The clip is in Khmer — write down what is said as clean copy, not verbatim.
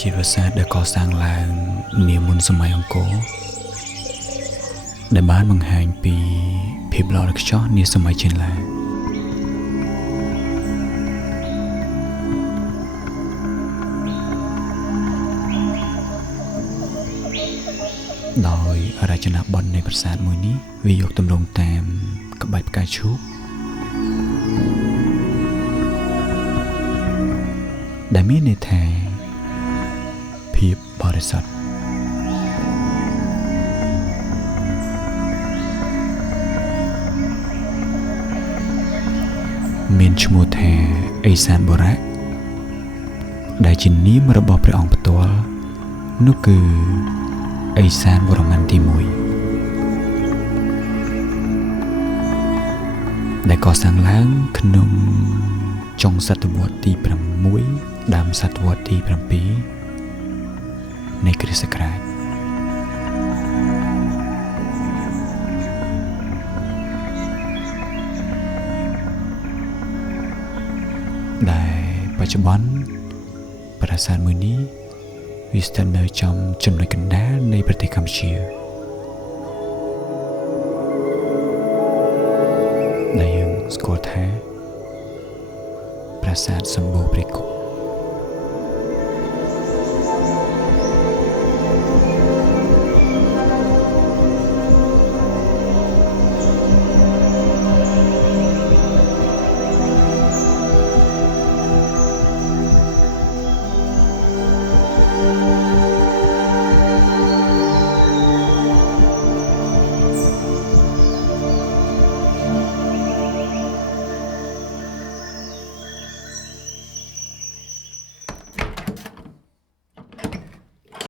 ជាប្រាសាទដែលកសាងឡើងនាមុនសម័យអង្គរដែលបានបង្ហាញពីភាពល្អឥតខ្ចោះនាសម័យចេនឡាដោយរចនាបថនៃប្រាសាទមួយនេះវាយកទម្រង់តាមក្បាច់ផ្កាឈូកដែលមានន័យថាភាពបរិសុទ្ធមានឈ្មោះថាអេសានបុរៈដែលជានាមរបស់ព្រះអង្គផ្ទាល់នោះគឺអេសានវរ្ម័នទី1ដែលកសាងឡើងក្នុងចុងសតវត្សទី6ដើមសតវត្សទី7នៃគ្រិស្តសករាជដែលបច្ចុប្បន្នប្រាសាទមួយនេះវាស្ថិតនៅចំចំណុចកណ្ដាលនៃប្រទេសកម្ពុជាដែលយើងស្គាល់ថាប្រាសាទសម្បូរព្រៃគុក